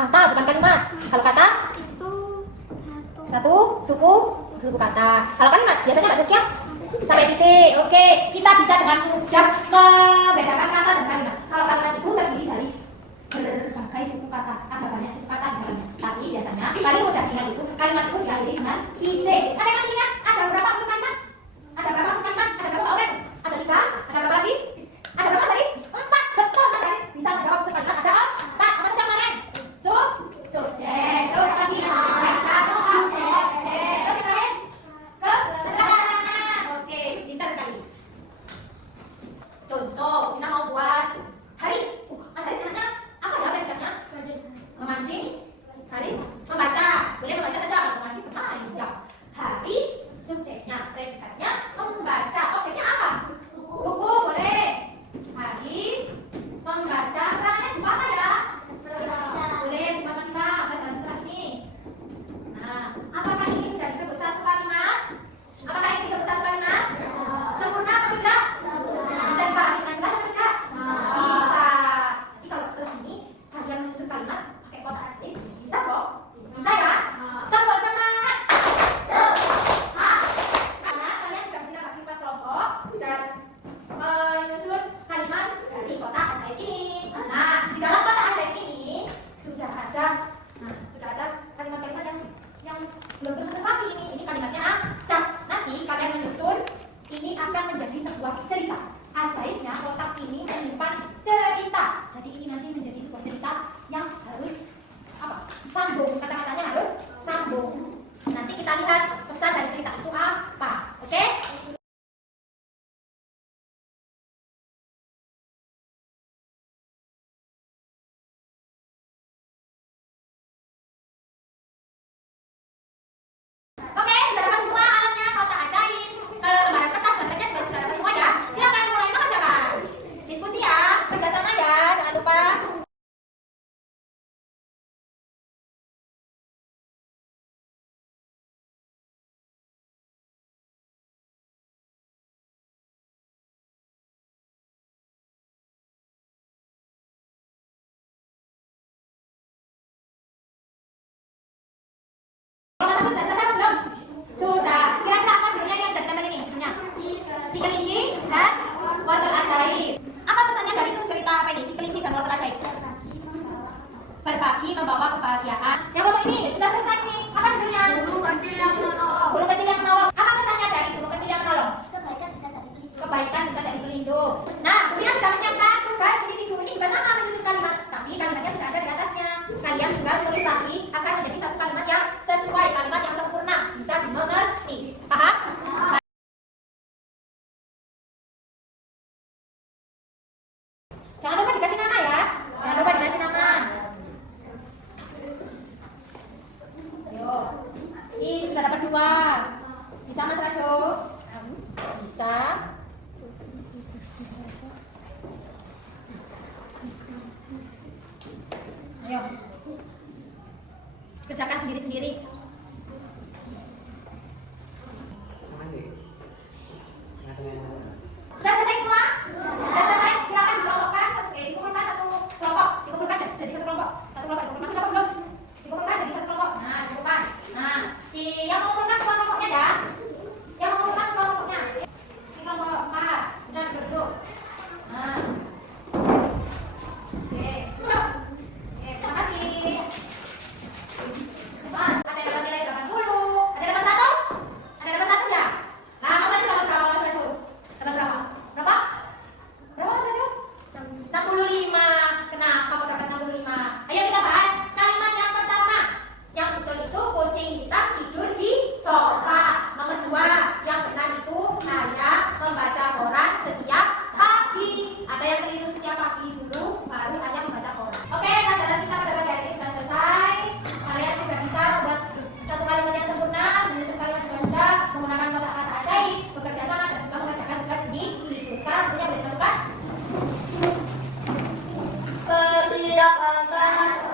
Kata bukan kalimat. Kalau kata itu suku kata. Kalau kalimat biasanya Mbak Saskia sampai titik. Oke, kita bisa dengan mudah membedakan kata dan kalimat. Kalau kalimat itu terdiri dari berbagai suku kata, ada banyak suku kata di dalamnya. Tapi biasanya paling mudah ingat itu kalimat itu diakhiri dengan titik. Ada yang masih ingat? Ada berapa masuk kalimat? Ada berapa masuk kalimat? Ada berapa Auren? Ada 3? Ada berapa lagi? Ada berapa Saris? 4. Betul Mas Saris. Bisa menjawab masuk kalimat. Ada 4. Apa saja kemarin? Subjek. Terus lagi objek. Terus terakhir keterangan. Oke, pintar sekali. Contoh, kita mau buat Haris. Mas Haris enaknya apa ya predikatnya? Memancing. Haris membaca. Boleh membaca saja atau memancing bermain. Ya. Haris subjeknya, predikatnya membaca. Objeknya apa? Buku. Boleh. Haris membaca. Perangannya buku apa ya? Boleh buku matematika. Pelajaran setelah ini. Nah, apakah ini sudah disebut satu kalimat? Apakah ini disebut satu kalimat? Sempurna atau tidak? Bisa dipahami dengan jelas atau tidak? Bisa. Jadi kalau setelah ini kalian menyusun kalimat pakai kotak ajaib, bisa kok? Bisa ya? Tepuk semangat. Karena kalian sudah bisa bagi 4 kelompok dan menyusun kalimat dari kotak ajaib ini. Nah, di dalam kotak ajaib ini sudah ada kalimat-kalimat yang belum tersusun lagi ini. Ini kalimatnya acak. Nanti kalian menyusun, ini akan menjadi sebuah cerita. Ajaibnya kotak ini menyimpan cerita. Jadi ini nanti menjadi sebuah cerita yang harus sambung. Kata-katanya harus sambung. Nanti kita lihat pesan dari cerita itu apa. Oke? Oke, sudah dapat semua alatnya, kotak ajaib, lembaran kertas, baterainya juga sudah dapat semua ya. Silakan mulai mengerjakan. Diskusi ya, kerjasama ya, jangan lupa. Kelompok 1 sudah selesai belum? Sudah. Kira-kira apa judulnya yang sudah ditempel ini? Judulnya? Si kelinci dan wortel ajaib. Apa pesannya dari cerita apa ini? Si kelinci dan wortel ajaib. Berbagi membawa kebahagiaan. Yang kelompok ini sudah selesai nih. Apa judulnya? burung kecil yang menolong. Burung kecil yang menolong. Apa pesannya dari burung kecil yang menolong? Kebaikan bisa jadi pelindung. Kebaikan bisa jadi pelindung. Nah, Bina sudah menyiapkan tugas individu ini juga sama menyusun kalimat, tapi kalimatnya sudah ada di atasnya. Kalian tinggal tulis lagi akan menjadi satu kalimat yang sesuai, kalimat yang sempurna, bisa dimengerti. Paham? Jangan lupa dikasih nama ya. Jangan lupa dikasih nama. Ayo. Ini sudah dapat 2. Bisa Mas Rajo? Bisa. Ayo. Kerjakan sendiri-sendiri. Sudah selesai semua? Sudah selesai? Silakan dikelompokkan. Dikumpulkan satu kelompok. Dikumpulkan jadi satu kelompok. Satu kelompok dikumpulkan. Masih dapat belum? Dikumpulkan jadi satu kelompok. Nah, dikumpulkan. Nah, yang mengumpulkan kelompoknya ya. Yang mengumpulkan kelompoknya. tidak akan